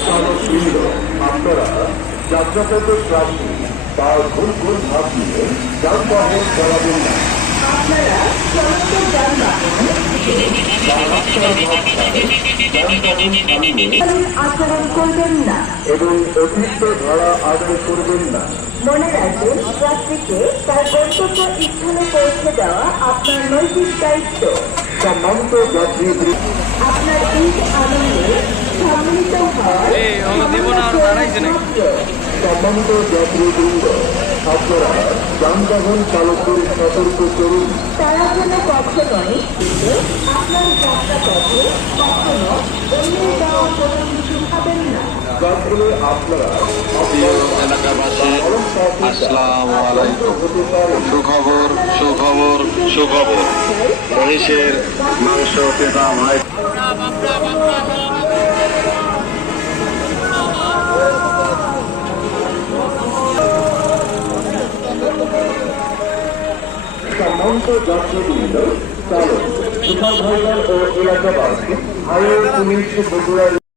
চালক বৃন্দ আপনারা যাত্রাপথের প্রার্থী বা ভুল ভুল ভাব নিয়ে যানবাহন চালাবেন না আপনারা থামিয়ে আচরণ করবেন না এবং অতিরিক্ত ভাড়া আদায় করবেন না মনে রাখবেন যাত্রীকে তার গন্তব্য স্থানে পৌঁছে দেওয়া আপনার নৈতিক দায়িত্ব সম্মানিত যাত্রীবৃন্দ আপনার এই আনন্দে এই, ও দেব না, আর দাঁড়াইছে নাকি? সম্মানিত যাত্রীবৃন্দ আপনারা যানবাহন চালকদের সতর্ক করুন। তারা যেন কখনোই আপনার যাত্রা পথে কখনো অন্য দেওয়া কোনো কিছু খাবেন না। যার আপনারা আসসালামু আলাইকুম। সুখবর সুখবর সুখবর। মহিষের মাংস ক্রেতা ভাই। সম্মানিত যাত্রীবৃন্দ চালক সুপারভাইজার ও এলাকাবাসী আরও পুলিশ বগুড়ার